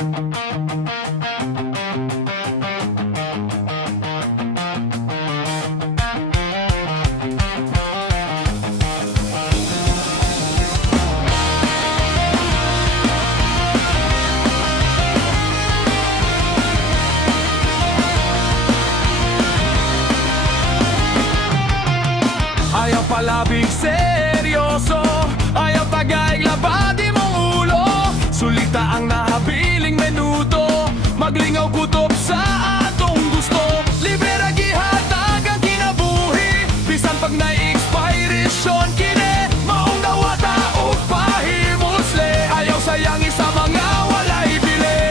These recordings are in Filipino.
Ayaw palabing seryoso, ayaw tagaig labadi mong ulo. Sulita ang nahabiling menudo, maglingaw kutob sa atong gusto. Libre ra gihatag ang kinabuhi, bisan pag na-expiration kini. Maong dawata o pahimusle, ayaw sayangi sa mga walay bili.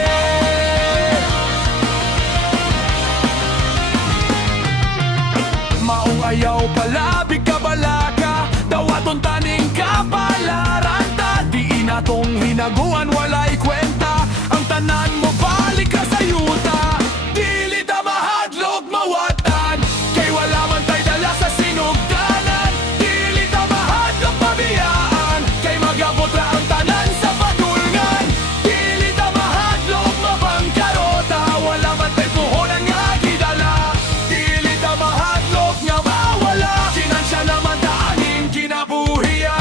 Maong ayaw palabig kabalaka, dawaton taning kapalaran ta. Di inatong hinaguan walay kwenta, ang tanan mo balik ka sa yuta. Dili ta mahadlok mawatan, kay wala man tay dala sa sinugdanan. Dili ta mahadlok pabiyaan, kay magabot ra ang tanan sa patulngan. Dili ta mahadlok mabangkarota, wala man tay puhunan nga gidala. Dili ta mahadlok nga mawala, sinansya naman ta aning kinabuhian.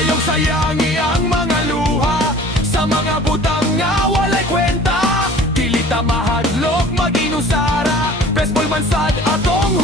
Ayaw sayangi ang mga luha sa mga butang nga walay kwenta. Dili ta mahadlok mag-inusara, baseball man sad atong